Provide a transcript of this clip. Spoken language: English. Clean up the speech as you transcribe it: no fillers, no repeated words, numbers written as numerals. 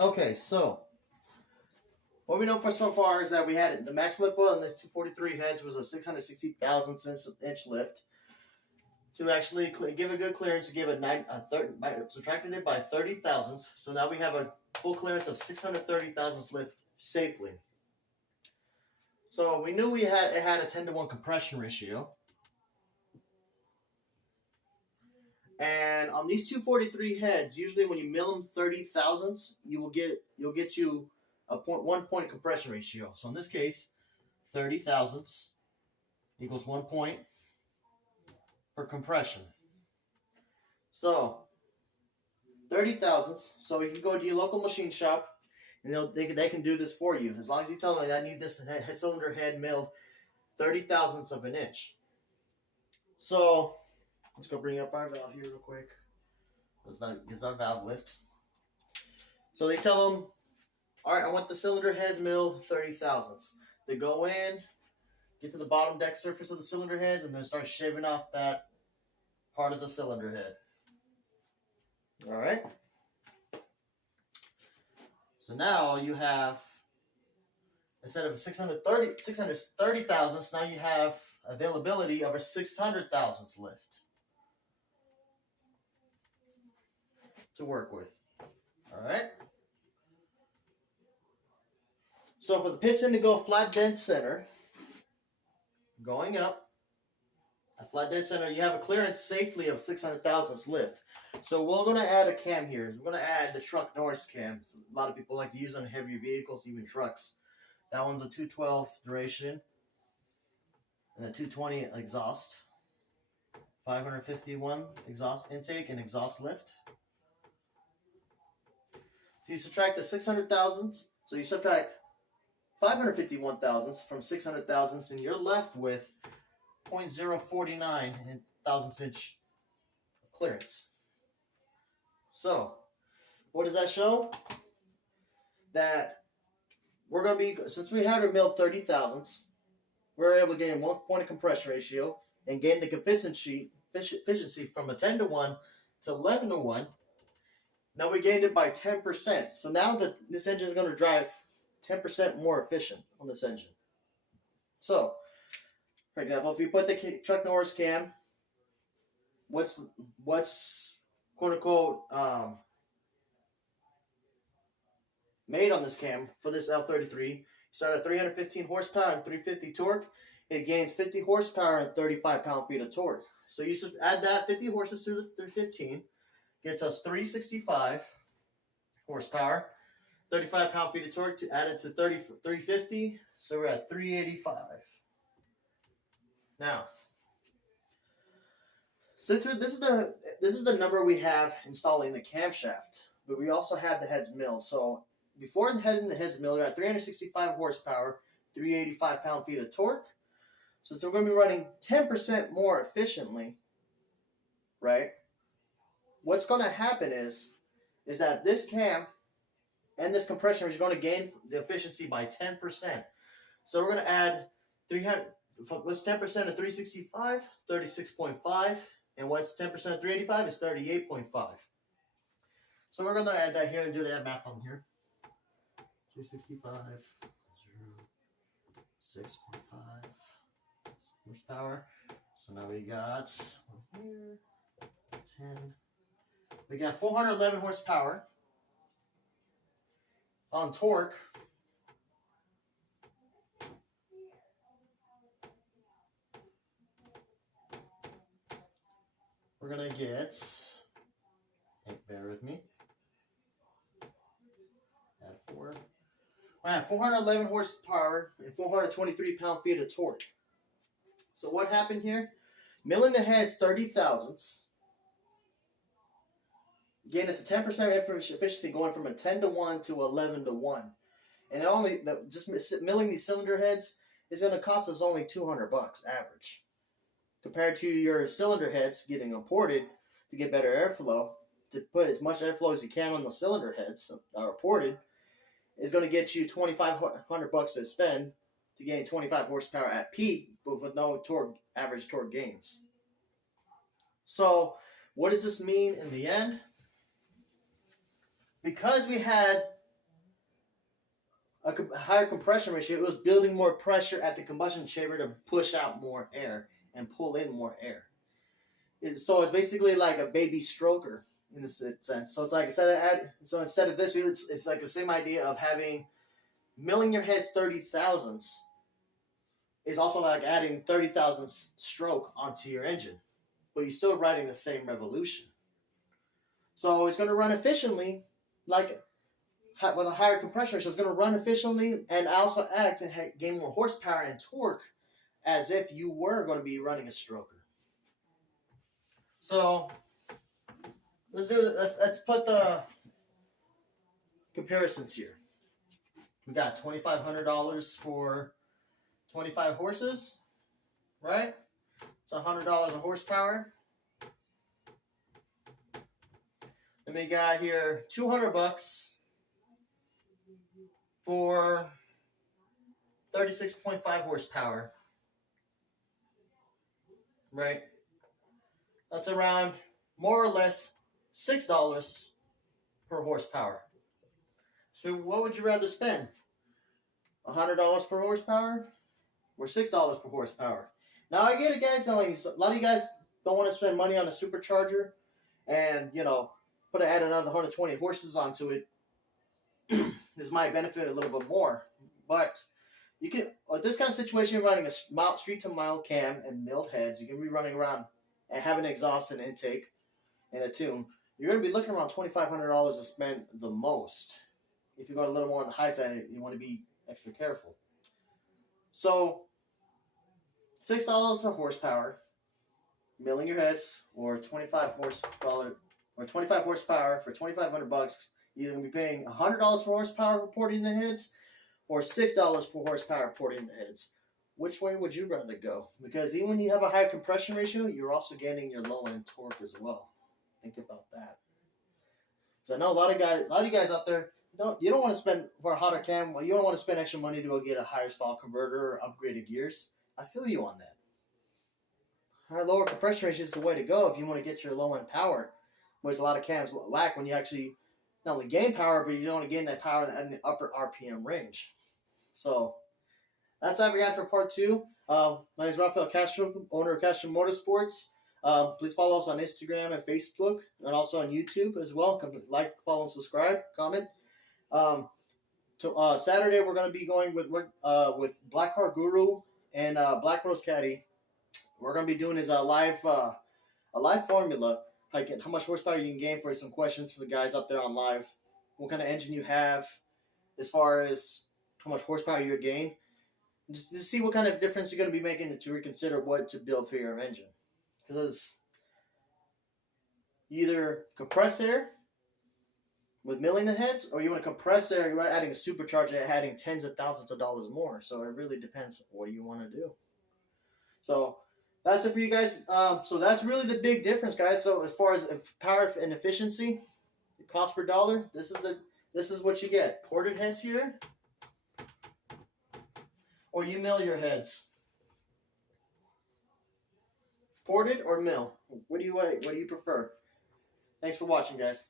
Okay, so what we know for so far is that we had the max lift well on this 243 heads was a 660 thousandths inch lift. To actually give a good clearance, to give subtracted it by 30 thousandths. So now we have a full clearance of 630 thousandths lift safely. So we knew it had a 10-to-1 compression ratio. And on these 243 heads, usually when you mill them 30 thousandths, you'll get you a 1 point compression ratio. So in this case, 30 thousandths equals 1 point per compression. So 30 thousandths. So you can go to your local machine shop, and they can do this for you as long as you tell them I need this cylinder head milled 30 thousandths of an inch. So let's go bring up our valve here real quick. Is our valve lift. So they tell them, all right, I want the cylinder heads milled 30 thousandths. They go in, get to the bottom deck surface of the cylinder heads, and then start shaving off that part of the cylinder head. All right. So now you have, instead of a 630 thousandths, now you have availability of a 600 thousandths lift to work with. All right. So for the piston to go flat dead center, going up, a flat dead center, you have a clearance safely of 600 thousandths lift. So we're going to add a cam here. We're going to add the Truck Norris cam. A lot of people like to use on heavier vehicles, even trucks. That one's a 212 duration and a 220 exhaust. 551 exhaust intake and exhaust lift. So you subtract the 600 thousandths. So you subtract 551 thousandths from 600 thousandths, and you're left with 0.049 thousandths inch clearance. So what does that show? That we're going to be, since we had to mill 30 thousandths, we're able to gain 1 point of compression ratio and gain the efficiency from a 10-to-1 to 11-to-1. Now we gained it by 10%. So now this engine is going to drive 10% more efficient on this engine. So, for example, if you put the Truck Norris cam, what's quote unquote made on this cam for this L33? You start at 315 horsepower and 350 torque. It gains 50 horsepower and 35 pound-feet of torque. So you should add that 50 horses to the 315. Gets us 365 horsepower, 35 pound-feet of torque. To add it to 350, so we're at 385. Now, since this is the number we have installing the camshaft, but we also have the heads milled. So before heading the heads milled, we're at 365 horsepower, 385 pound-feet of torque. So we're going to be running 10% more efficiently, right? What's going to happen is that this cam and this compression is going to gain the efficiency by 10%. So we're going to add 300. What's 10% of 365? 36.5. And what's 10% of 385 is 38.5. So we're going to add that here and do that math on here. 365, 6.5 horsepower. So now we got one here, 10. We got 411 horsepower on torque. We're going to get, bear with me, add 4. I have 411 horsepower and 423 pound-feet of torque. So what happened here? Milling the heads 30 thousandths. Gain us a 10% efficiency going from a 10-to-1 to 11-to-1. And just milling these cylinder heads is going to cost us only $200 average. Compared to your cylinder heads getting imported to get better airflow, to put as much airflow as you can on the cylinder heads that are ported, is going to get you $2,500 to spend to gain 25 horsepower at peak, but with no average torque gains. So what does this mean in the end? Because we had a higher compression ratio, it was building more pressure at the combustion chamber to push out more air and pull in more air. So it's basically like a baby stroker in this sense. So it's like instead of this, it's like the same idea of having milling your heads 30 thousandths is also like adding 30 thousandths stroke onto your engine, but you're still riding the same revolution. So it's going to run efficiently, like with a higher compression ratio. It's going to run efficiently and also act and gain more horsepower and torque as if you were going to be running a stroker. So let's put the comparisons here. We got $2,500 for 25 horses, right? It's $100 a horsepower. Then we got here $200 for 36.5 horsepower, right? That's around more or less $6 per horsepower. So what would you rather spend? $100 per horsepower or $6 per horsepower? Now I get it, guys. A lot of you guys don't want to spend money on a supercharger, and add another 120 horses onto it. This might benefit a little bit more, but you can. With this kind of situation, you're running a street to mile cam and milled heads. You can be running around and have an exhaust and intake and a tune. You're going to be looking around $2,500 to spend the most. If you go a little more on the high side, you want to be extra careful. So $6 a horsepower, milling your heads, or 25 horsepower for $2,500. You're going to be paying $100 per horsepower for porting the heads, or $6 per horsepower porting the heads. Which way would you rather go? Because even when you have a high compression ratio, you're also getting your low end torque as well. Think about that. So I know a lot of you guys out there, you don't want to spend for a hotter cam. Well, you don't want to spend extra money to go get a higher stall converter or upgraded gears. I feel you on that. Our lower compression ratio is the way to go if you want to get your low end power, which a lot of cams lack when you actually not only gain power, but you don't gain that power in the upper RPM range. So that's all we got for part 2. My name is Rafael Castro, owner of Castro Motorsports. Please follow us on Instagram and Facebook, and also on YouTube as well. Like, follow, and subscribe, comment. Saturday we're going to be going with Black Car Guru and Black Rose Caddy. We're going to be doing is a live formula, like how much horsepower you can gain, for some questions for the guys up there on live. What kind of engine you have, as far as how much horsepower you gain. Just to see what kind of difference you're going to be making to reconsider what to build for your engine. Because you either compress air with milling the heads, or you want to compress air, you're adding a supercharger, adding tens of thousands of dollars more. So it really depends what you want to do. So that's it for you guys. So that's really the big difference, guys. So as far as power and efficiency, the cost per dollar, this is what you get. Ported heads here, or you mill your heads. Ported or mill? What do you prefer? Thanks for watching, guys.